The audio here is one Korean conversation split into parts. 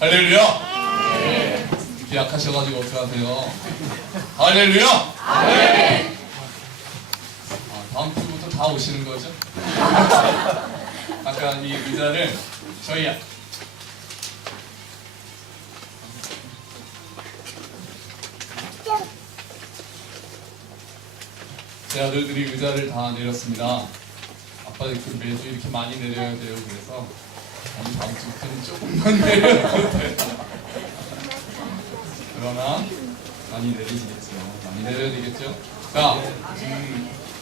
할렐루야. 이렇게 약하셔가지고 어떡하세요? 할렐루야. 다음 주부터 다 오시는 거죠? 아까 이 의자를 저희 제 아들들이 의자를 다 내렸습니다. 아빠 매주 이렇게 많이 내려야 돼요. 그래서 다음 주부터는 조금만 내려도 돼요. 그러나 많이 내리시겠죠. 많이 내려야 되겠죠. 자,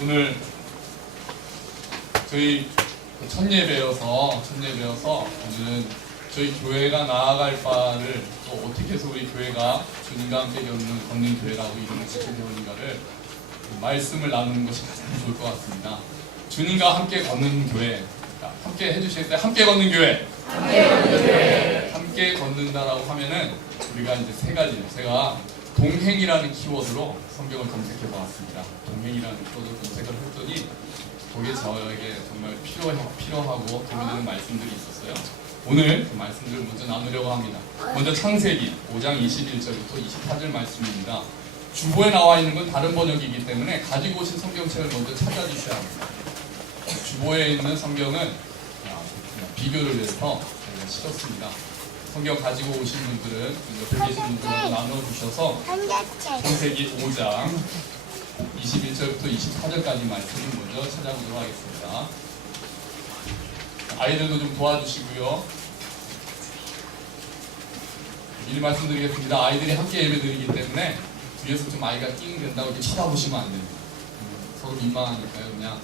오늘 저희 첫 예배여서 오늘은 저희 교회가 나아갈 바를 또 어떻게 해서 우리 교회가 주님과 함께 걷는 교회라고 이름을 짓게 되었는가를 말씀을 나누는 것이 가장 좋을 것 같습니다. 주님과 함께 걷는 교회, 함께 해주실 때 함께 걷는 교회, 함께 걷는다라고 하면은 우리가 이제 세 가지, 제가 동행이라는 키워드로 성경을 검색해 보았습니다. 동행이라는 키워드로 검색을 했더니 거기에 저에게 정말 필요하고 도움이 되는 말씀들이 있었어요. 오늘 그 말씀들을 먼저 나누려고 합니다. 먼저 창세기 5장 21절부터 24절 말씀입니다. 주보에 나와 있는 건 다른 번역이기 때문에 가지고 오신 성경책을 먼저 찾아주셔야 합니다. 주보에 있는 성경은 비교를 해서 제가 실었습니다. 성경 가지고 오신 분들은 옆에 계신 분들하고 나눠주셔서 창세기 5장 21절부터 24절까지 말씀을 먼저 찾아보도록 하겠습니다. 아이들도 좀 도와주시고요. 미리 말씀드리겠습니다. 아이들이 함께 예배드리기 때문에 뒤에서 좀 아이가 띵 된다고 이렇게 쳐다보시면 안 됩니다. 서로 민망하니까요. 그냥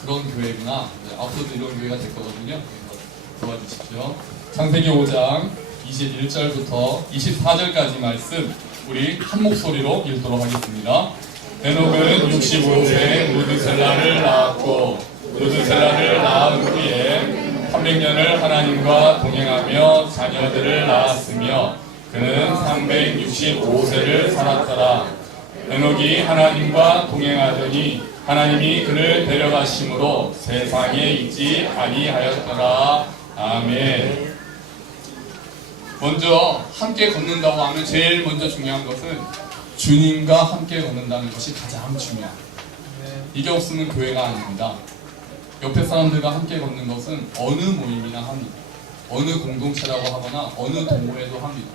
그런 교회구나. 앞으로도 이런 교회가 될 거거든요. 그래서 도와주십시오. 창세기 5장 21절부터 24절까지 말씀 우리 한 목소리로 읽도록 하겠습니다. 에녹은 65세에 무드셀라를 낳았고 무드셀라를 낳은 후에 300년을 하나님과 동행하며 자녀들을 낳았으며 그는 365세를 살았더라. 에녹이 하나님과 동행하더니 하나님이 그를 데려가심으로 세상에 있지 아니하였더라. 아멘. 먼저 함께 걷는다고 하면 제일 먼저 중요한 것은 주님과 함께 걷는다는 것이 가장 중요합니다. 이게 없으면 교회가 아닙니다. 옆에 사람들과 함께 걷는 것은 어느 모임이나 합니다. 어느 공동체라고 하거나 어느 동호회도 합니다.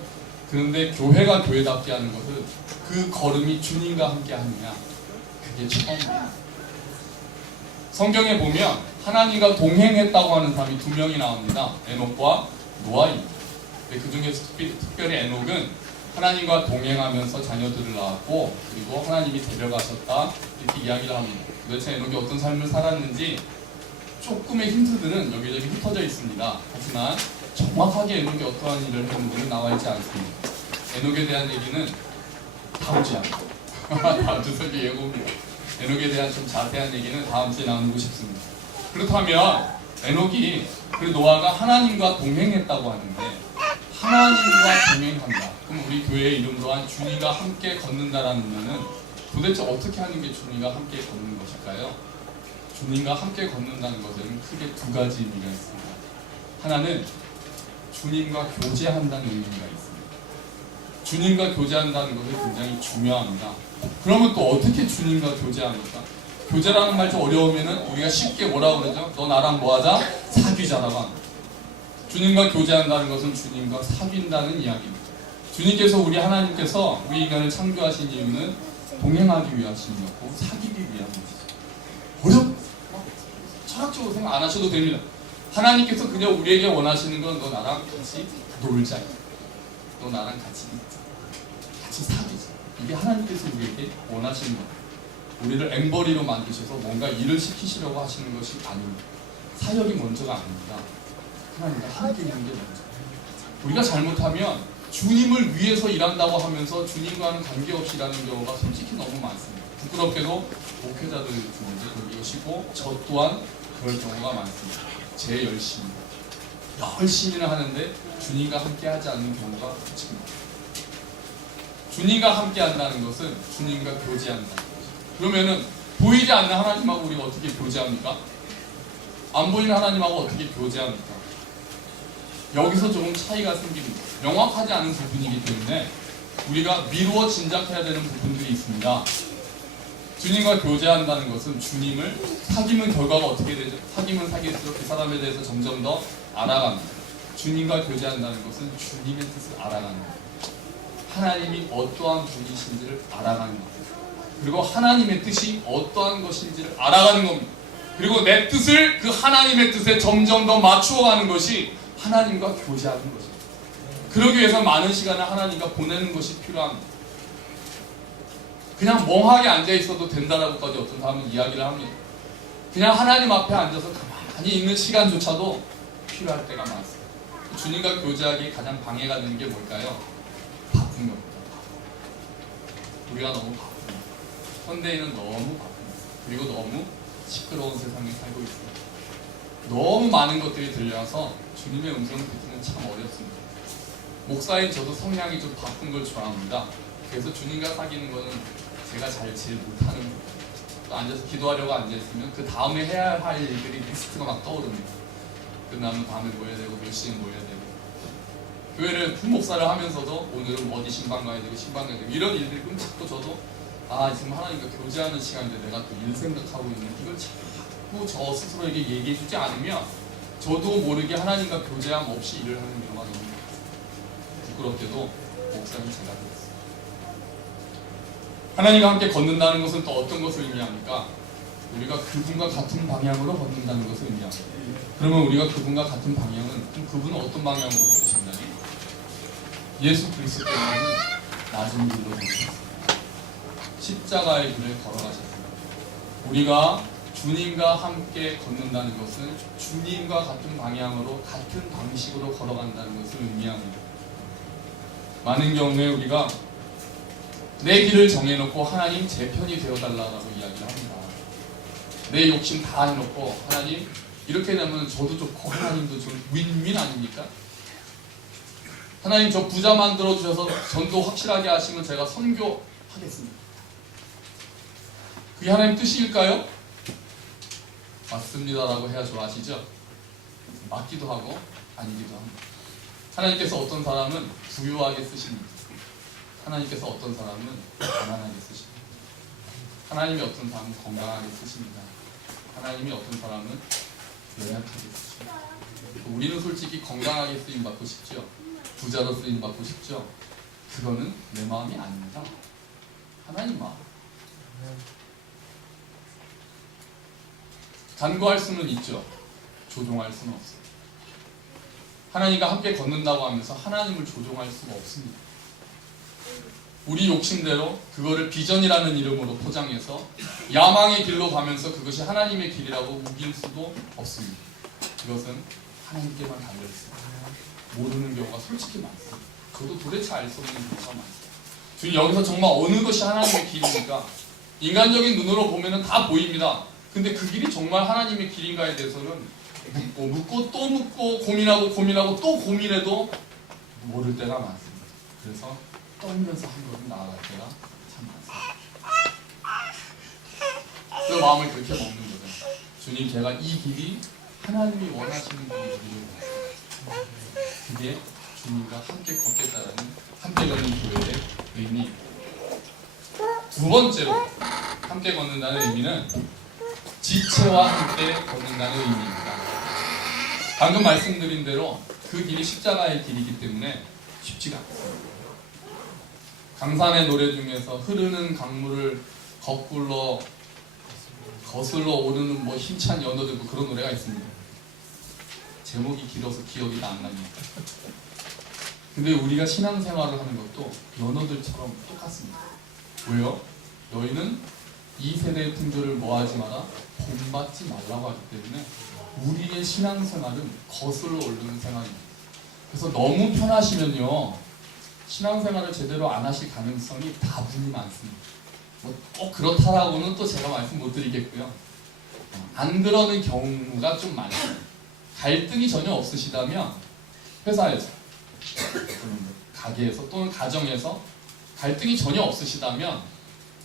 그런데 교회가 교회답게 하는 것은 그 걸음이 주님과 함께 하느냐, 그게 처음입니다. 성경에 보면 하나님과 동행했다고 하는 사람이 두 명이 나옵니다. 에녹과 노아입니다. 그 중에서 특별히 에녹은 하나님과 동행하면서 자녀들을 낳았고 그리고 하나님이 데려가셨다 이렇게 이야기를 합니다. 도대체 에녹이 어떤 삶을 살았는지 조금의 힌트들은 여기저기 흩어져 있습니다. 하지만 정확하게 에녹이 어떠한 일을 했는지는 나와 있지 않습니다. 에녹에 대한 얘기는 다음 주에 합니다. 다음 주 설교 예고입니다. 에녹에 대한 좀 자세한 얘기는 다음 주에 나누고 싶습니다. 그렇다면 에녹이 그 노아가 하나님과 동행했다고 하는데 하나님과 동행한다. 그럼 우리 교회의 이름으로 한 주님과 함께 걷는다라는 말은 도대체 어떻게 하는 게 주님과 함께 걷는 것일까요? 주님과 함께 걷는다는 것에는 크게 두 가지 의미가 있습니다. 하나는 주님과 교제한다는 의미가 있습니다. 주님과 교제한다는 것이 굉장히 중요합니다. 그러면 또 어떻게 주님과 교제합니까? 교제라는 말 좀 어려우면은 우리가 쉽게 뭐라고 그러죠? 너 나랑 뭐하자? 사귀자라고 합니다. 주님과 교제한다는 것은 주님과 사귄다는 이야기입니다. 주님께서 하나님께서 우리 인간을 창조하신 이유는 동행하기 위하심이었고 사귀기 위함이었어요. 어렵? 철학적으로 생각 안 하셔도 됩니다. 하나님께서 그냥 우리에게 원하시는 건 너 나랑 같이 놀자. 너 나랑 같이 있자. 같이 사귀자. 이게 하나님께서 우리에게 원하시는 거예요. 우리를 앵벌이로 만드셔서 뭔가 일을 시키시려고 하시는 것이 아닙니다. 사역이 먼저가 아닙니다. 하나님과 함께 있는 게 먼저. 우리가 잘못하면 주님을 위해서 일한다고 하면서 주님과는 관계없이 일하는 경우가 솔직히 너무 많습니다. 부끄럽게도 목회자들 중에도 그런 것이고 저 또한 그럴 경우가 많습니다. 제 열심히는 하는데 주님과 함께 하지 않는 경우가 많습니다. 주님과 함께 한다는 것은 주님과 교제한다는 것입니다. 그러면은 보이지 않는 하나님하고 우리가 어떻게 교제합니까? 안 보이는 하나님하고 어떻게 교제합니까? 여기서 조금 차이가 생깁니다. 명확하지 않은 부분이기 때문에 우리가 미루어 짐작해야 되는 부분들이 있습니다. 주님과 교제한다는 것은 주님을 사귀면 결과가 어떻게 되죠? 사귀면 사귈수록 그 사람에 대해서 점점 더 알아갑니다. 주님과 교제한다는 것은 주님의 뜻을 알아가는 겁니다. 하나님이 어떠한 분이신지를 알아가는 겁니다. 그리고 하나님의 뜻이 어떠한 것인지를 알아가는 겁니다. 그리고 내 뜻을 그 하나님의 뜻에 점점 더 맞추어가는 것이 하나님과 교제하는 것입니다. 그러기 위해서 많은 시간을 하나님과 보내는 것이 필요합니다. 그냥 멍하게 앉아있어도 된다라고까지 어떤 사람은 이야기를 합니다. 그냥 하나님 앞에 앉아서 가만히 있는 시간조차도 필요할 때가 많습니다. 주님과 교제하기에 가장 방해가 되는 게 뭘까요? 바쁜 겁니다. 우리가 너무 바쁩니다. 현대인은 너무 바쁩니다. 그리고 너무 시끄러운 세상에 살고 있습니다. 너무 많은 것들이 들려와서 주님의 음성을 듣기는 참 어렵습니다. 목사인 저도 성향이 좀 바쁜 걸 좋아합니다. 그래서 주님과 사귀는 거는 제가 제일 못하는 거예요. 또 앉아서 기도하려고 앉아있으면 그 다음에 해야 할 일들이 리스트가 막 떠오릅니다. 끝나면 다음에 뭐 해야 되고 몇 시에 뭐 해야 되고, 교회를副목사를 하면서도 오늘은 어디 신방 가야 되고 신방 가야 되고 이런 일들이 자꾸 저도 지금 하나님과 교제하는 시간인데 내가 또 일 생각하고 있는 이걸 자꾸 저 스스로에게 얘기해 주지 않으면 저도 모르게 하나님과 교제함 없이 일을 하는 경우가 너무 많습니다. 부끄럽게도 목사님 제가 그랬어요. 하나님과 함께 걷는다는 것은 또 어떤 것을 의미합니까? 우리가 그분과 같은 방향으로 걷는다는 것을 의미합니다. 그러면 우리가 그분과 같은 방향은, 그럼 그분은 어떤 방향으로 걸으신다니? 예수 그리스도께서는 낮은 길로 걸으셨습니다. 십자가의 길을 걸어가셨습니다. 우리가 주님과 함께 걷는다는 것은 주님과 같은 방향으로 같은 방식으로 걸어간다는 것을 의미합니다. 많은 경우에 우리가 내 길을 정해놓고 하나님 제 편이 되어달라고 이야기를 합니다. 내 욕심 다 해놓고 하나님 이렇게 되면 저도 좋고 하나님도 좀 윈윈 아닙니까? 하나님 저 부자 만들어 주셔서 전도 확실하게 하시면 제가 선교하겠습니다. 그게 하나님 뜻일까요? 맞습니다라고 해야 좋아하시죠? 맞기도 하고 아니기도 합니다. 하나님께서 어떤 사람은 부유하게 쓰십니다. 하나님께서 어떤 사람은 가난하게 쓰십니다. 하나님이 어떤 사람은 건강하게 쓰십니다. 하나님이 어떤 사람은 연약하게 쓰십니다. 우리는 솔직히 건강하게 쓰임받고 싶죠. 부자로 쓰임받고 싶죠. 그거는 내 마음이 아닙니다. 하나님 마음. 간구할 수는 있죠. 조종할 수는 없어요. 하나님과 함께 걷는다고 하면서 하나님을 조종할 수가 없습니다. 우리 욕심대로 그거를 비전이라는 이름으로 포장해서 야망의 길로 가면서 그것이 하나님의 길이라고 우길 수도 없습니다. 그것은 하나님께만 달려있습니다. 모르는 경우가 솔직히 많습니다. 저도 도대체 알 수 없는 경우가 많습니다. 주님 여기서 정말 어느 것이 하나님의 길입니까? 인간적인 눈으로 보면 다 보입니다. 근데 그 길이 정말 하나님의 길인가에 대해서는 묻고 또 묻고 고민하고 또 고민해도 모를 때가 많습니다. 그래서 떨면서 한 걸음 나아갈 때가 참 많습니다. 그 마음을 그렇게 먹는 거죠. 주님 제가 이 길이 하나님이 원하시는 길이에요. 그게 주님과 함께 걷겠다라는 함께 걷는 교회의 의미입니다. 두 번째로 함께 걷는다는 의미는 지체와 함께 걷는다는 의미입니다. 방금 말씀드린 대로 그 길이 십자가의 길이기 때문에 쉽지가 않습니다. 강산의 노래 중에서 흐르는 강물을 거슬러 오르는 뭐 힘찬 연어들 뭐 그런 노래가 있습니다. 제목이 길어서 기억이 안 납니다. 근데 우리가 신앙생활을 하는 것도 연어들처럼 똑같습니다. 왜요? 너희는 이 세대의 풍조를 뭐하지 마라? 본받지 말라고 하기 때문에 우리의 신앙생활은 거슬러 오르는 생활입니다. 그래서 너무 편하시면요 신앙생활을 제대로 안 하실 가능성이 다분히 많습니다. 뭐 꼭 그렇다라고는 또 제가 말씀 못 드리겠고요. 안 그러는 경우가 좀 많습니다. 갈등이 전혀 없으시다면 회사에서 가게에서 또는 가정에서 갈등이 전혀 없으시다면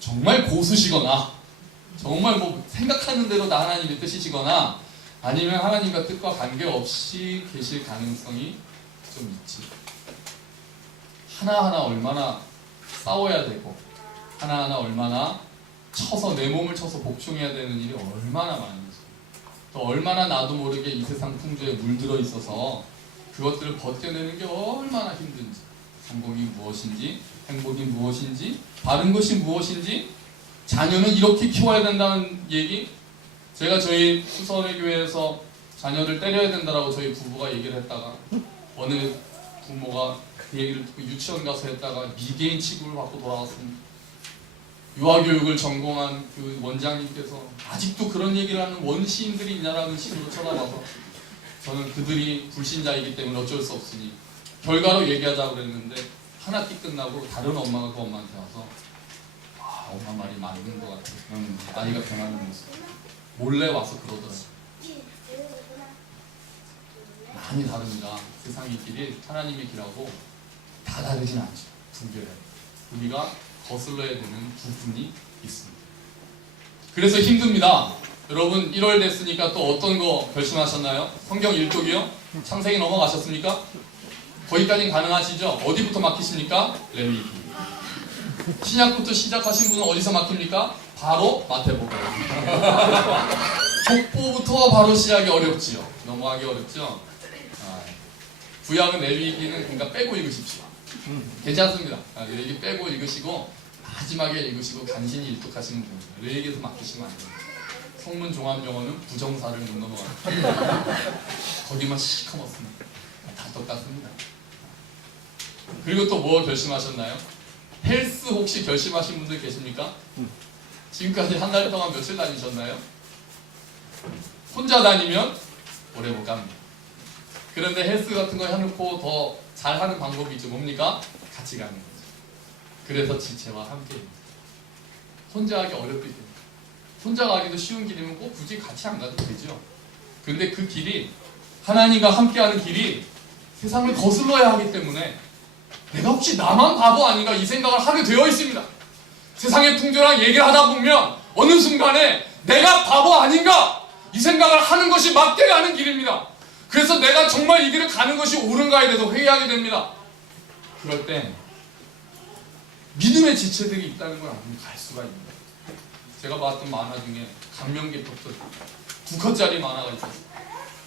정말 고수시거나 정말 뭐 생각하는 대로 다 하나님의 뜻이시거나 아니면 하나님과 뜻과 관계없이 계실 가능성이 좀 있지. 하나하나 얼마나 싸워야 되고 하나하나 얼마나 쳐서 내 몸을 쳐서 복종해야 되는 일이 얼마나 많은지, 또 얼마나 나도 모르게 이 세상 풍조에 물들어 있어서 그것들을 벗겨내는 게 얼마나 힘든지, 성공이 무엇인지, 행복이 무엇인지, 바른 것이 무엇인지, 자녀는 이렇게 키워야 된다는 얘기. 제가 저희 수서의 교회에서 자녀를 때려야 된다라고 저희 부부가 얘기를 했다가 어느 부모가 그 얘기를 듣고 유치원 가서 했다가 미개인 취급을 받고 돌아왔습니다. 유아교육을 전공한 그 원장님께서 아직도 그런 얘기를 하는 원시인들이 있냐라는 식으로 쳐다봐서 저는 그들이 불신자이기 때문에 어쩔 수 없으니 결과로 얘기하자고 그랬는데 한 학기 끝나고 다른 엄마가 그 엄마한테 와서 엄마 말이 맞는 것 같아. 아이가 변하는 모습. 몰래 와서 그러더라고요. 많이 다릅니다. 세상의 길이 하나님의 길하고 다 다르진 않죠. 분별해요. 우리가 거슬러야 되는 부분이 있습니다. 그래서 힘듭니다. 여러분 1월 됐으니까 또 어떤 거 결심하셨나요? 성경 일독이요? 창세기 넘어가셨습니까? 거기까지는 가능하시죠? 어디부터 막히십니까? 레위기. 신약부터 시작하신 분은 어디서 막힙니까? 바로 마태복음. 족보부터 바로 시작이 어렵지요. 넘어가기 어렵죠? 구약은 레위기는 그러니까 빼고 읽으십시오. 괜찮습니다. 레위기 빼고 읽으시고 마지막에 읽으시고 간신히 일독하시는 분입니다. 레위기에서 막히시면 안 됩니다. 성문 종합영어는 부정사를 못 넘어갑니다. 거기만 시커멓습니다. 다 똑같습니다. 그리고 또 뭐 결심하셨나요? 헬스 혹시 결심하신 분들 계십니까? 지금까지 한 달 동안 며칠 다니셨나요? 혼자 다니면 오래 못 갑니다. 그런데 헬스 같은 거 해놓고 더 잘하는 방법이 있죠. 뭡니까? 같이 가는 거죠. 그래서 지체와 함께입니다. 혼자 하기 어렵기 때문에. 혼자 가기도 쉬운 길이면 꼭 굳이 같이 안 가도 되죠. 근데 그 길이, 하나님과 함께하는 길이 세상을 거슬러야 하기 때문에 내가 혹시 나만 바보 아닌가 이 생각을 하게 되어 있습니다. 세상의 풍조랑 얘기를 하다 보면 어느 순간에 내가 바보 아닌가 이 생각을 하는 것이 막대야 하는 길입니다. 그래서 내가 정말 이 길을 가는 것이 옳은가에 대해서 회의하게 됩니다. 그럴 때 믿음의 지체들이 있다는 걸 알면 갈 수가 있습니다. 제가 봤던 만화 중에 감명 깊었던 2컷짜리 만화가 있었어요.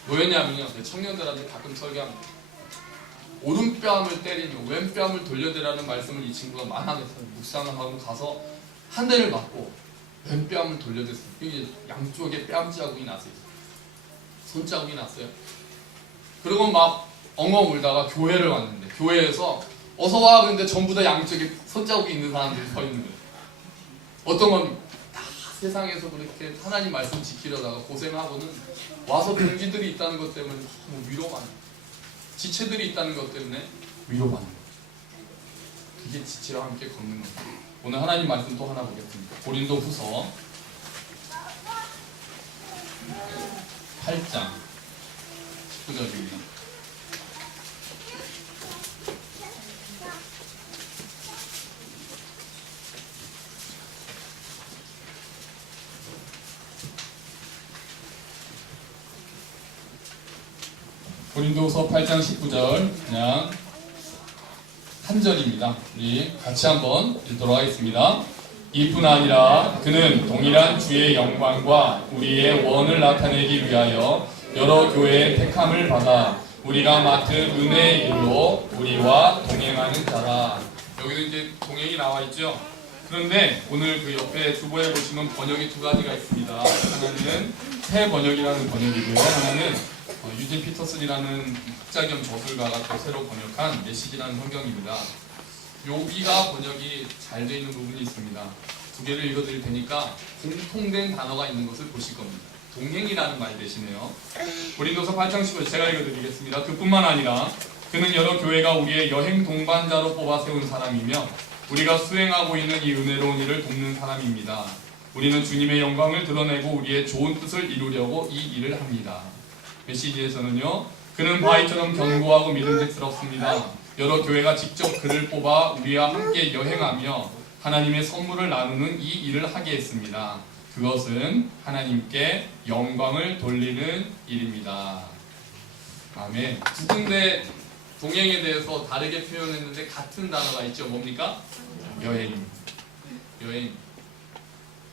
뭐였냐면요, 청년들한테 가끔 설교합니다. 오른뺨을 때리며 왼뺨을 돌려대라는 말씀을 이 친구가 만화에서 묵상을 하고 가서 한 대를 맞고 왼뺨을 돌려댔어요. 이게 양쪽에 뺨 자국이 났어요. 손자국이 났어요. 그리고 막 엉엉 울다가 교회를 왔는데 교회에서 어서 와 그런데 전부 다 양쪽에 손자국이 있는 사람들이 서 있는 거예요. 어떤 건 다 세상에서 그렇게 하나님 말씀 지키려다가 고생하고는 와서 병기들이 있다는 것 때문에 너무 위로만 해요. 지체들이 있다는 것 때문에 위로받는 거예요. 그게 지체와 함께 걷는 거예요. 오늘 하나님 말씀 또 하나 보겠습니다. 고린도후서 8장 19절입니다. 고린도후서 8장 19절 그냥 한 절입니다. 우리 같이 한번 읽도록 하겠습니다. 이뿐 아니라 그는 동일한 주의 영광과 우리의 원을 나타내기 위하여 여러 교회의 택함을 받아 우리가 맡은 은혜의 일로 우리와 동행하는 자라. 여기도 이제 동행이 나와 있죠. 그런데 오늘 그 옆에 주보에 보시면 번역이 2가지가 있습니다. 하나는 새 번역이라는 번역이고요. 하나는 유진 피터슨이라는 학자 겸 저술가가 또 새로 번역한 메시지라는 성경입니다. 여기가 번역이 잘 되어 있는 부분이 있습니다. 2개를 읽어드릴 테니까 공통된 단어가 있는 것을 보실 겁니다. 동행이라는 말 대신에요. 고린도서 8장 15절 제가 읽어드리겠습니다. 그뿐만 아니라 그는 여러 교회가 우리의 여행 동반자로 뽑아 세운 사람이며 우리가 수행하고 있는 이 은혜로운 일을 돕는 사람입니다. 우리는 주님의 영광을 드러내고 우리의 좋은 뜻을 이루려고 이 일을 합니다. 메시지에서는요, 그는 바위처럼 견고하고 믿음직스럽습니다. 여러 교회가 직접 그를 뽑아 우리와 함께 여행하며 하나님의 선물을 나누는 이 일을 하게 했습니다. 그것은 하나님께 영광을 돌리는 일입니다. 아멘. 2군데 동행에 대해서 다르게 표현했는데 같은 단어가 있죠. 뭡니까? 여행. 여행.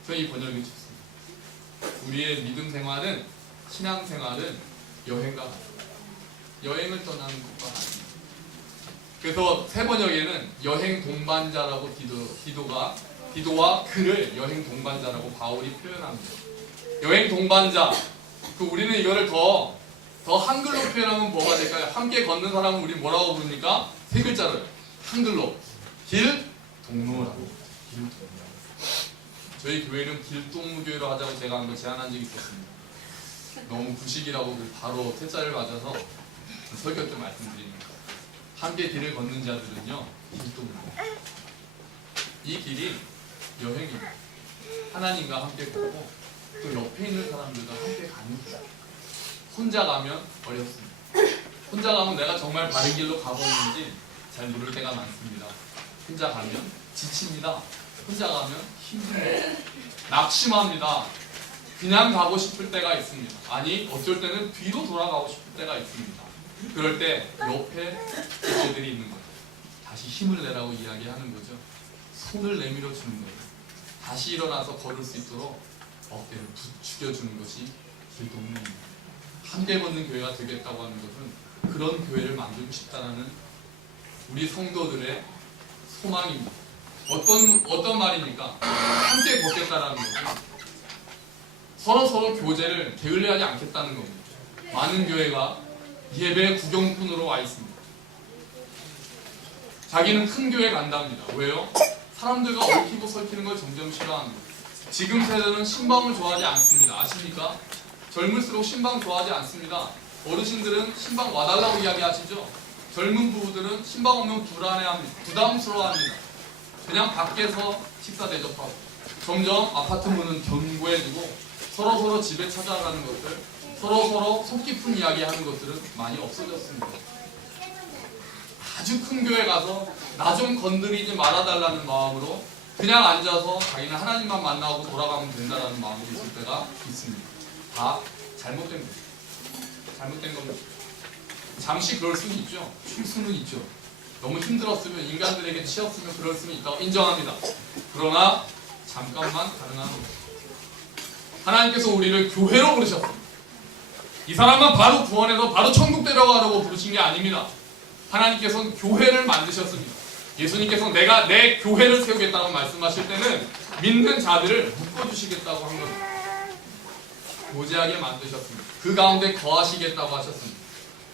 저희 번역이 좋습니다. 우리의 믿음 생활은, 신앙 생활은 여행과 같아요. 여행을 떠나는 것과 같습니다. 그래서 새 번역에는 여행 동반자라고 디도와 그를 여행 동반자라고 바울이 표현합니다. 여행 동반자. 우리는 이거를 더 한글로 표현하면 뭐가 될까요? 함께 걷는 사람은 우리 뭐라고 부릅니까? 세 글자를 한글로 길 동무라고. 길 동무. 저희 교회는 길동무교회로 하자고 제가 한번 제안한 적이 있었습니다. 너무 구식이라고 바로 퇴짜를 맞아서 설교 좀 말씀드립니다. 함께 길을 걷는 자들은요, 길동무. 이 길이 여행입니다. 하나님과 함께 걷고 또 옆에 있는 사람들과 함께 가는 길. 혼자 가면 어렵습니다. 혼자 가면 내가 정말 바른 길로 가고 있는지 잘 모를 때가 많습니다. 혼자 가면 지칩니다. 혼자 가면 힘듭니다. 낙심합니다. 그냥 가고 싶을 때가 있습니다. 아니, 어쩔 때는 뒤로 돌아가고 싶을 때가 있습니다. 그럴 때 옆에 제자들이 있는 거죠. 다시 힘을 내라고 이야기하는 거죠. 손을 내밀어 주는 거예요. 다시 일어나서 걸을 수 있도록 어깨를 부추겨주는 것이 길동무입니다. 함께 걷는 교회가 되겠다고 하는 것은 그런 교회를 만들고 싶다는 우리 성도들의 소망입니다. 어떤 말입니까? 함께 걷겠다라는 것은 서로 교제를 게을리하지 않겠다는 겁니다. 많은 교회가 예배 구경꾼으로 와 있습니다. 자기는 큰 교회 간답니다. 왜요? 사람들과 얽히고 설키는 걸 점점 싫어합니다. 지금 세대는 신방을 좋아하지 않습니다. 아십니까? 젊을수록 신방 좋아하지 않습니다. 어르신들은 신방 와달라고 이야기하시죠? 젊은 부부들은 신방 오면 불안해합니다. 부담스러워합니다. 그냥 밖에서 식사 대접하고 점점 아파트 문은 견고해지고 서로 집에 찾아가는 것들, 서로 속 깊은 이야기하는 것들은 많이 없어졌습니다. 아주 큰 교회 가서 나 좀 건드리지 말아달라는 마음으로 그냥 앉아서 자기는 하나님만 만나고 돌아가면 된다는 마음이 있을 때가 있습니다. 다 잘못된 거죠. 잘못된 겁니다. 잠시 그럴 수는 있죠. 쉴 수는 있죠. 너무 힘들었으면, 인간들에게 치였으면 그럴 수는 있다고 인정합니다. 그러나 잠깐만 가능한 겁니다. 하나님께서 우리를 교회로 부르셨습니다. 이 사람만 바로 구원해서 바로 천국 데려가라고 부르신 게 아닙니다. 하나님께서는 교회를 만드셨습니다. 예수님께서 내가 내 교회를 세우겠다고 말씀하실 때는 믿는 자들을 묶어주시겠다고 한 겁니다. 교제하게 만드셨습니다. 그 가운데 거하시겠다고 하셨습니다.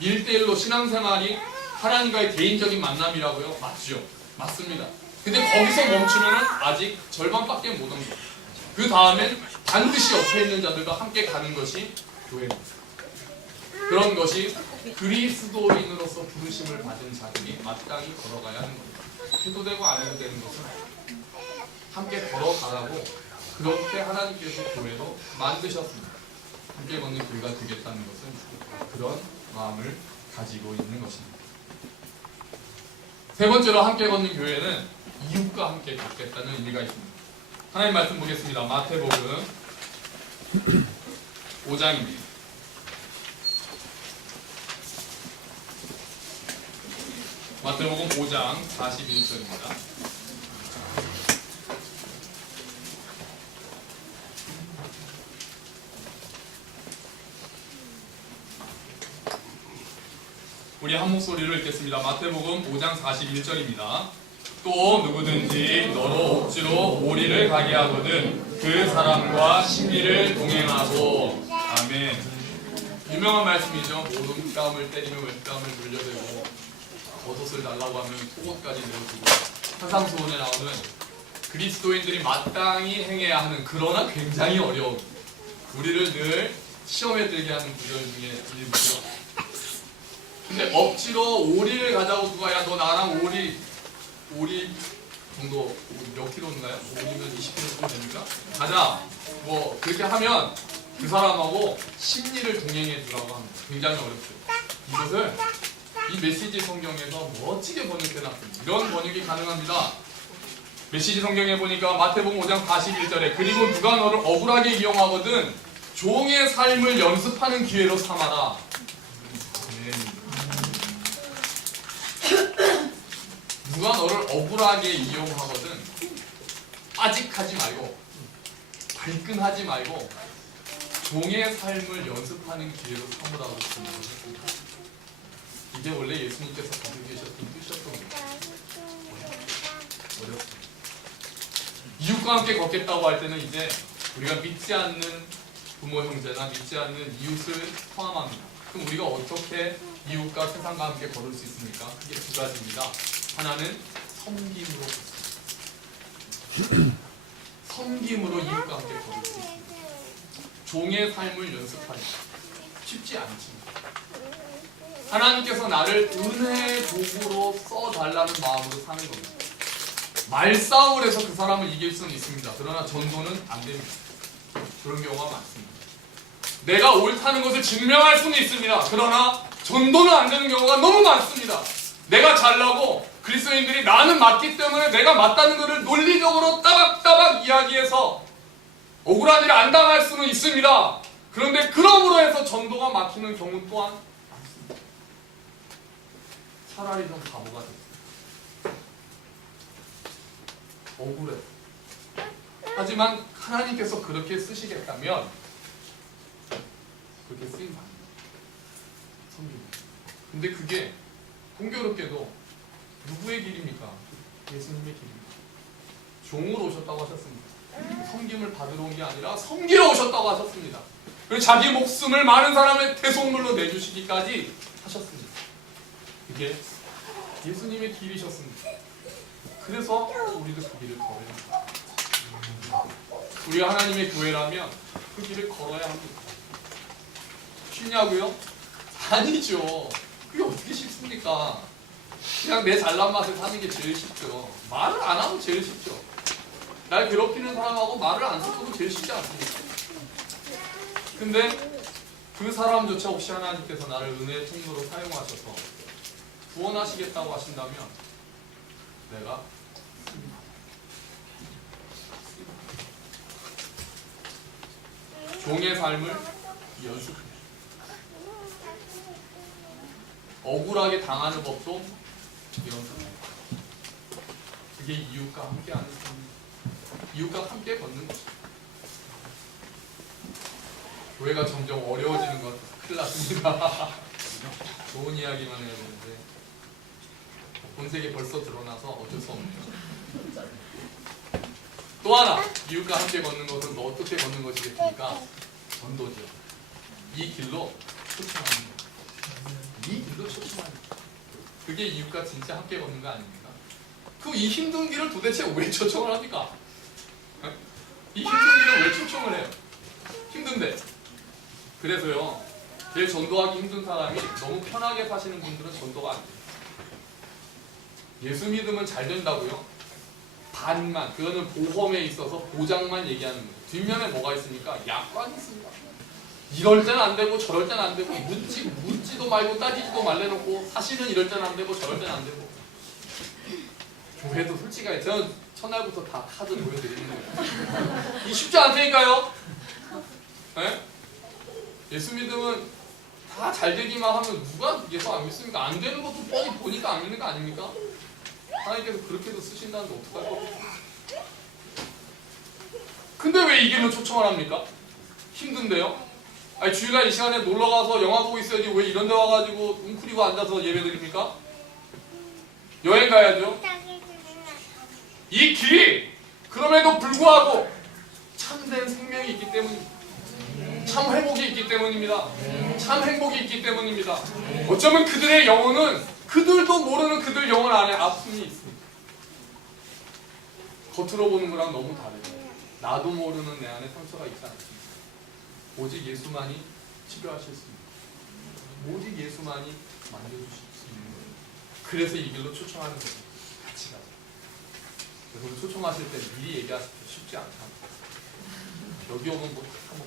1대1로 신앙생활이 하나님과의 개인적인 만남이라고요? 맞죠. 맞습니다. 근데 거기서 멈추면 아직 절반밖에 못 온 거예요. 그 다음엔 반드시 옆에 있는 자들과 함께 가는 것이 교회입니다. 그런 것이 그리스도인으로서 부르심을 받은 자들이 마땅히 걸어가야 하는 겁니다. 해도 되고 안 해도 되는 것은 함께 걸어가라고 그렇게 하나님께서 교회로 만드셨습니다. 함께 걷는 교회가 되겠다는 것은 그런 마음을 가지고 있는 것입니다. 세 번째로 함께 걷는 교회는 이웃과 함께 걷겠다는 의미가 있습니다. 하나님 말씀 보겠습니다. 마태복음 5장입니다. 마태복음 5장 41절입니다. 우리 한 목소리로 읽겠습니다. 마태복음 5장 41절입니다. 또 누구든지 너로 억지로 오리를 가게 하거든 그 사람과 심리를 동행하고. 아멘. 유명한 말씀이죠. 오른뺨을 때리면 왼뺨을 물려대고 겉옷을 달라고 하면 속옷까지 내어주고 사상수훈에 나오는 그리스도인들이 마땅히 행해야 하는, 그러나 굉장히 어려운, 우리를 늘 시험에 들게 하는 구절 중에 일부죠. 근데 억지로 오리를 가자고 누가 야 너 나랑 오리 정도 몇 킬로인가요? 오리면 20킬로 정도 됩니까? 가자. 뭐 그렇게 하면 그 사람하고 심리를 동행해 주라고 합니다. 굉장히 어렵죠. 이것을 이 메시지 성경에서 멋지게 번역해놨습니다. 이런 번역이 가능합니다. 메시지 성경에 보니까 마태복음 5장 41절에 그리고 누가 너를 억울하게 이용하거든 종의 삶을 연습하는 기회로 삼아라. 누가 너를 억울하게 이용하거든 빠직하지 말고 발끈하지 말고 종의 삶을 연습하는 기회로 삼으라고 했습니다. 이게 원래 예수님께서 가지고 계셨던 뜻이었던 거예요. 어렵습니다. 이웃과 함께 걷겠다고 할 때는 이제 우리가 믿지 않는 부모 형제나 믿지 않는 이웃을 포함합니다. 그럼 우리가 어떻게 이웃과 세상과 함께 걸을 수 있습니까? 크게 두 가지입니다. 하나는 섬김으로 섬김으로 이웃과 함께 걸을 수 있습니다. 종의 삶을 연습하니 쉽지 않지만 하나님께서 나를 은혜의 도구로 써달라는 마음으로 사는 겁니다. 말싸움을 해서 그 사람을 이길 수는 있습니다. 그러나 전도는 안 됩니다. 그런 경우가 많습니다. 내가 옳다는 것을 증명할 수는 있습니다. 그러나 전도는 안 되는 경우가 너무 많습니다. 내가 잘나고 그리스도인들이 나는 맞기 때문에 내가 맞다는 것을 논리적으로 따박따박 이야기해서 억울한 일을 안 당할 수는 있습니다. 그런데 그러므로 해서 전도가 막히는 경우 또한 많습니다. 차라리 좀 바보가 됐어요. 억울해. 하지만 하나님께서 그렇게 쓰시겠다면 그렇게 쓰임 안 돼요. 섬깁니다. 근데 그게 공교롭게도 누구의 길입니까? 예수님의 길입니다. 종으로 오셨다고 하셨습니다. 섬김을 받으러 온 게 아니라 섬기러 오셨다고 하셨습니다. 그리고 자기 목숨을 많은 사람의 대속물로 내주시기까지 하셨습니다. 그게 예수님의 길이셨습니다. 그래서 우리도 그 길을 걸어야 합니다. 우리가 하나님의 교회라면 그 길을 걸어야 합니다. 쉽냐고요? 아니죠. 그게 어떻게 쉽습니까? 그냥 내 잘난 맛을 사는 게 제일 쉽죠. 말을 안 하면 제일 쉽죠. 날 괴롭히는 사람하고 말을 안 섞어도 제일 쉽지 않습니까? 근데 그 사람조차 혹시 하나님께서 나를 은혜의 통로로 사용하셔서 구원하시겠다고 하신다면 내가 종의 삶을 연습해. 억울하게 당하는 법도 연습해. 그게 이웃과 함께하는 삶입니다. 이웃과 함께 걷는 것입니다. 교회가 점점 어려워지는 것 같아서 큰일 났습니다. 좋은 이야기만 해야 되는데 본색이 벌써 드러나서 어쩔 수 없네요. 또 하나, 이웃과 함께 걷는 것은 너 어떻게 걷는 것이겠습니까? 전도죠. 이 길로 초청하는 것. 이 길로 초청하는 것. 그게 이웃과 진짜 함께 걷는 거 아닙니까? 이 힘든 길을 도대체 왜 초청을 합니까? 이 힘든 길을 왜 초청을 해요? 힘든데. 그래서요, 제일 전도하기 힘든 사람이 너무 편하게 사시는 분들은 전도가 안 돼요. 예수 믿으면 잘 된다고요? 반만, 그거는 보험에 있어서 보장만 얘기하는 거예요. 뒷면에 뭐가 있습니까? 약관이 있습니다. 이럴 때는 안 되고 저럴 때는 안 되고 묻지도 말고 따지지도 말래놓고 사실은 이럴 때는 안 되고 저럴 때는 안 되고. 교회도 솔직하게 제가 첫날부터 다 카드 보여드리는 거예요. 이 쉽지 않다니까요. 네? 예수 믿으면 다 잘 되기만 하면 누가 예수 안 믿습니까? 안 되는 것도 뻔히 보니까 안 믿는 거 아닙니까? 하나님께서 그렇게도 쓰신다는데 어떡할 겁니까? 근데 왜 이 길로 초청을 합니까? 힘든데요? 아니 주일날 이 시간에 놀러가서 영화 보고 있어야지 왜 이런 데 와가지고 웅크리고 앉아서 예배 드립니까? 여행 가야죠. 이 길이 그럼에도 불구하고 참된 생명이 있기 때문입니다. 참 회복이 있기 때문입니다. 참 행복이 있기 때문입니다. 어쩌면 그들의 영혼은 그들도 모르는 그들 영혼 안에 아픔이 있습니다. 겉으로 보는 거랑 너무 다르죠. 나도 모르는 내 안에 상처가 있지 않습니다. 오직 예수만이 치료하실 수 있는, 오직 예수만이 만져주실 수 있는 거예요. 그래서 이 길로 초청하는 거예요. 같이 가자. 그래서 초청하실 때 미리 얘기하실 때 쉽지 않다. 여기 오면 뭐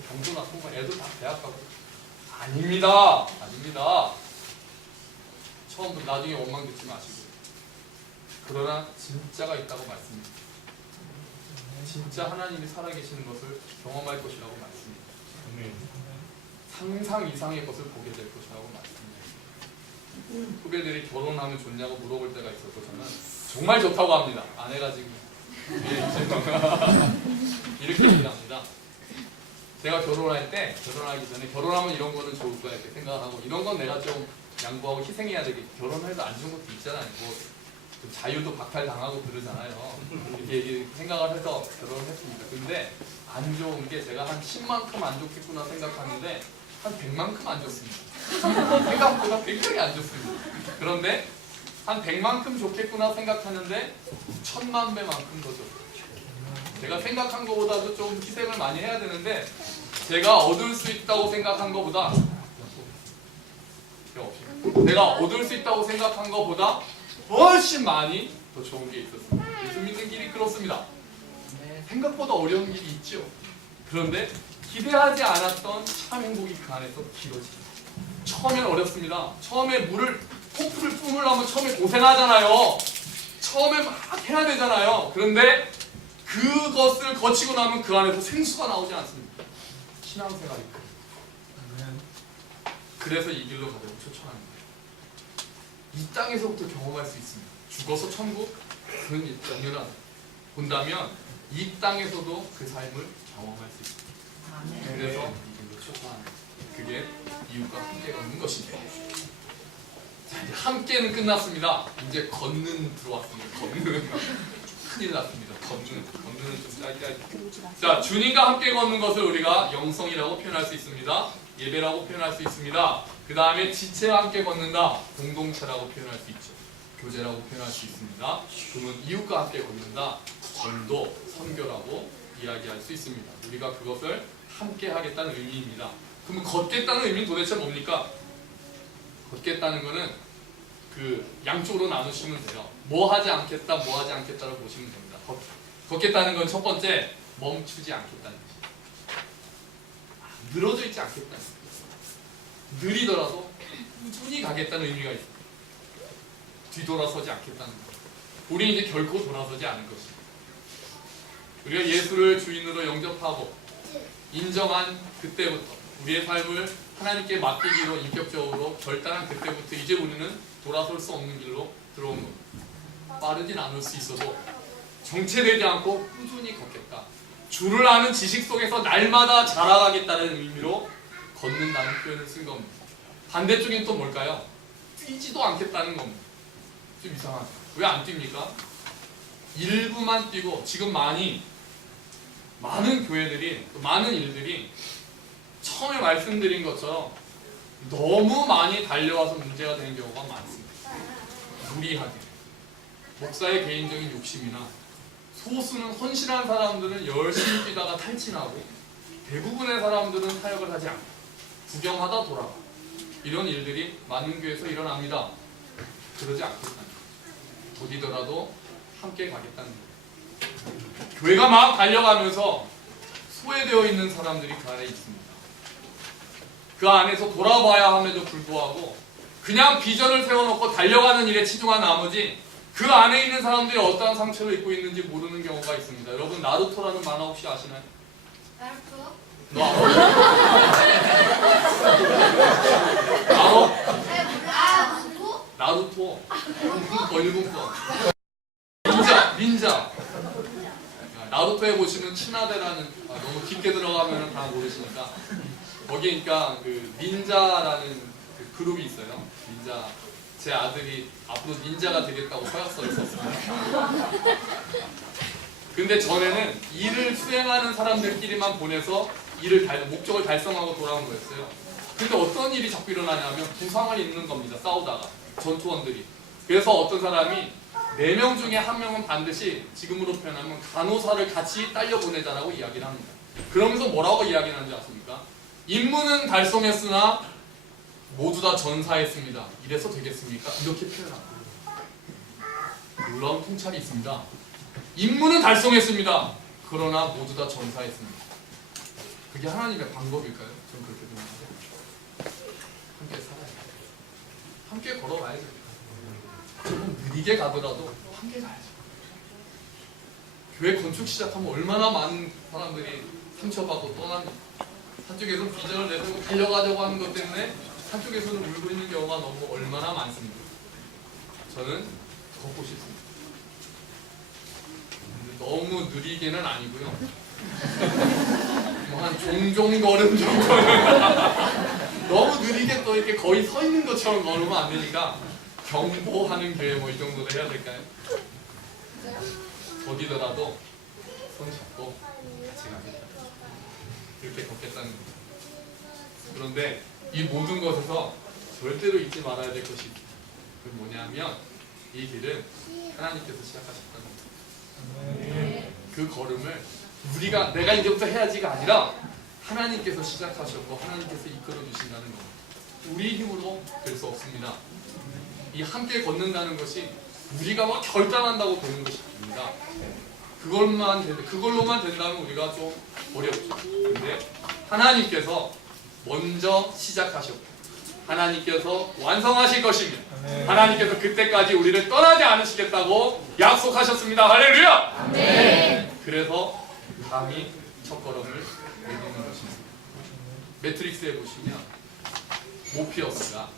병도 낳고 뭐 애도 다 대학 가고. 아닙니다. 아닙니다. 처음부터 나중에 원망 듣지 마시고. 그러나 진짜가 있다고 말씀드립니다. 진짜 하나님이 살아계시는 것을 경험할 것이라고 말씀드립니다. 상상 이상의 것을 보게 될 것이라고 말씀드립니다. 후배들이 결혼하면 좋냐고 물어볼 때가 있었고 저는 정말 좋다고 합니다. 아내가 지금 이렇게 얘기합니다. 제가 결혼하기 전에 결혼하면 이런 거는 좋을 거야 이렇게 생각하고 이런 건 내가 좀 양보하고 희생해야 되겠. 결혼해도 안 좋은 것도 있잖아요. 뭐 자유도 박탈당하고 그러잖아요. 이렇게 생각을 해서 결혼을 했습니다. 근데 안 좋은 게 제가 한 10만큼 안 좋겠구나 생각하는데 한 100만큼 안 좋습니다. 생각보다 굉장히 안 좋습니다. 그런데 한 100만큼 좋겠구나 생각하는데 1000만 배만큼 더 좋아요. 제가 생각한 것보다도 좀 희생을 많이 해야 되는데 제가 얻을 수 있다고 생각한 것보다 훨씬 많이 더 좋은 게 있었습니다. 예수 믿는 길이 그렇습니다. 생각보다 어려운 길이 있죠. 그런데 기대하지 않았던 참 행복이 그 안에서 길어집니다. 처음엔 어렵습니다. 처음에 코프를 뿜으려면 처음에 고생하잖아요. 처음에 막 해야 되잖아요. 그런데 그것을 거치고 나면 그 안에서 생수가 나오지 않습니다. 신앙생활이 그래서 이 길로 가자고 추천합니다. 이 땅에서부터 경험할 수 있습니다. 죽어서 천국? 그건 당연하다. 본다면 이 땅에서도 그 삶을 경험할 수 있습니다. 그래서 이 길로 추천합니다. 그게 이웃과 함께 걷는 것입니다. 자, 이제 함께는 끝났습니다. 이제 걷는 들어왔습니다. 걷는. 큰일 났습니다. 걷는은 좀 짧게. 자, 주님과 함께 걷는 것을 우리가 영성이라고 표현할 수 있습니다. 예배라고 표현할 수 있습니다. 그 다음에 지체와 함께 걷는다. 공동체라고 표현할 수 있죠. 교제라고 표현할 수 있습니다. 그러면 이웃과 함께 걷는다. 전도, 선교라고 이야기할 수 있습니다. 우리가 그것을 함께 하겠다는 의미입니다. 그러면 걷겠다는 의미는 도대체 뭡니까? 걷겠다는 거는 그 양쪽으로 나누시면 돼요. 뭐 하지 않겠다, 뭐 하지 않겠다를 보시면 됩니다. 걷겠다는 건 첫 번째, 멈추지 않겠다는 것입니다. 늘어져 있지 않겠다는 것입니다. 느리더라도 꾸준히 가겠다는 의미가 있습니다. 뒤돌아서지 않겠다는 것. 우리는 이제 결코 돌아서지 않을 것입니다. 우리가 예수를 주인으로 영접하고 인정한 그때부터 우리의 삶을 하나님께 맡기기로 인격적으로 결단한 그때부터 이제 우리는 돌아설 수 없는 길로 들어온 겁니다. 빠르진 않을 수 있어도 정체되지 않고 꾸준히 걷겠다. 주를 아는 지식 속에서 날마다 자라가겠다는 의미로 걷는다는 표현을 쓴 겁니다. 반대쪽엔 또 뭘까요? 뛰지도 않겠다는 겁니다. 좀 이상하죠. 왜 안 뜁니까? 일부만 뛰고 지금 많은 교회들이 많은 일들이 처음에 말씀드린 것처럼 너무 많이 달려와서 문제가 되는 경우가 많습니다. 무리하게 목사의 개인적인 욕심이나 소수는 헌신한 사람들은 열심히 뛰다가 탈진하고 대부분의 사람들은 사역을 하지 않고 구경하다 돌아가 이런 일들이 많은 교회에서 일어납니다. 그러지 않겠다는 거죠. 어디더라도 함께 가겠다는 거죠. 교회가 막 달려가면서 소외되어 있는 사람들이 그 안에 있습니다. 그 안에서 돌아봐야 함에도 불구하고 그냥 비전을 세워놓고 달려가는 일에 치중한 나머지 그 안에 있는 사람들이 어떠한 상처를 입고 있는지 모르는 경우가 있습니다. 여러분 나루토라는 만화 혹시 아시나요? 나루토? 너 알아? 알아? 누구? 나루토. 일본 거. 닌자. 나루토에 보시면 치나데라는 너무 깊게 들어가면 다 모르시니까 거기 그러니까 그 닌자라는 그 그룹이 있어요. 닌자. 제 아들이 앞으로 닌자가 되겠다고 서약서를 썼습니다. 근데 전에는 일을 수행하는 사람들끼리만 보내서 목적을 달성하고 돌아온 거였어요. 근데 어떤 일이 자꾸 일어나냐면 부상을 입는 겁니다. 싸우다가 전투원들이. 그래서 어떤 사람이 4명 중에 1명은 반드시 지금으로 표현하면 간호사를 같이 딸려 보내자라고 이야기를 합니다. 그러면서 뭐라고 이야기를 하는지 아십니까? 임무는 달성했으나 모두 다 전사했습니다. 이래서 되겠습니까? 이렇게 표현합니다. 놀라운 통찰이 있습니다. 임무는 달성했습니다. 그러나 모두 다 전사했습니다. 그게 하나님의 방법일까요? 저는 그렇게 생각합니다. 함께 살아야 돼요. 함께 걸어가야죠. 조금 느리게 가더라도 함께 가야죠. 교회 건축 시작하면 얼마나 많은 사람들이 상처받고 떠납니다. 한쪽에서는 비전을 내세우고 달려가자고 하는 것 때문에 한쪽에서는 울고 있는 경우가 너무 얼마나 많습니다. 저는 걷고 싶습니다. 너무 느리게는 아니고요. 뭐 한 종종 걸음 정도는 너무 느리게 또 이렇게 거의 서 있는 것처럼 걸으면 안 되니까 경보하는 교회 뭐 이 정도로 해야 될까요? 거기더라도 손 잡고 같이 가겠다. 이렇게 걷겠다는 거죠. 그런데 이 모든 것에서 절대로 잊지 말아야 될 것이 있습니다. 그 뭐냐면 이 길은 하나님께서 시작하셨다는 거예요. 그 걸음을 내가 이제부터 해야지가 아니라 하나님께서 시작하셨고 하나님께서 이끌어 주신다는 겁니다. 우리 힘으로 될 수 없습니다. 이 함께 걷는다는 것이 우리가 막 결단한다고 되는 것이 아닙니다. 그걸로만 된다면 우리가 좀 어렵죠. 근데 하나님께서 먼저 시작하셨고 하나님께서 완성하실 것입니다. 하나님께서 그때까지 우리를 떠나지 않으시겠다고 약속하셨습니다. 할렐루야! 그래서 감히 첫 걸음을 내딛는 것입니다. 매트릭스에 보시면 모피어스가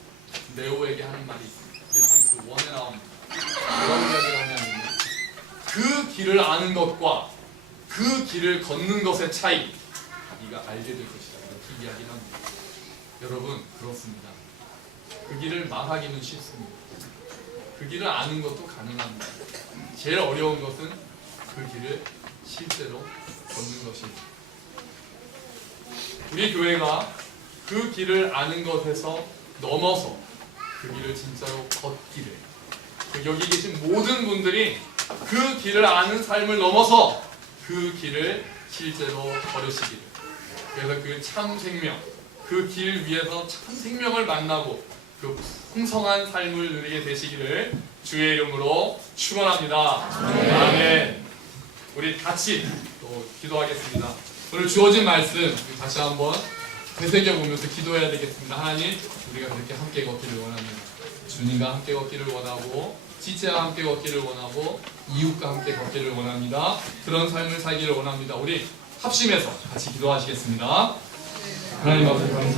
네오에게 하는 말이 있습니다. 매트릭스 1에 나옵니다. 뭐라고 이야기를 하냐면 그 길을 아는 것과 그 길을 걷는 것의 차이 네가 알게 될 것이다. 이렇게 이야기를 합니다. 여러분 그렇습니다. 그 길을 말하기는 쉽습니다. 그 길을 아는 것도 가능합니다. 제일 어려운 것은 그 길을 실제로 걷는 것입니다. 우리 교회가 그 길을 아는 것에서 넘어서 그 길을 진짜로 걷기를 여기 계신 모든 분들이 그 길을 아는 삶을 넘어서 그 길을 실제로 걸으시기를 그래서 그 참 생명 그 길 위에서 참 생명을 만나고 그 풍성한 삶을 누리게 되시기를 주의 이름으로 축원합니다. 아멘. 우리 같이 또 기도하겠습니다. 오늘 주어진 말씀 다시 한번 되새겨보면서 기도해야 되겠습니다. 하나님, 우리가 그렇게 함께 걷기를 원합니다. 주님과 함께 걷기를 원하고 지체와 함께 걷기를 원하고 이웃과 함께 걷기를 원합니다. 그런 삶을 살기를 원합니다. 우리 합심해서 같이 기도하시겠습니다. 하나님 앞에 감사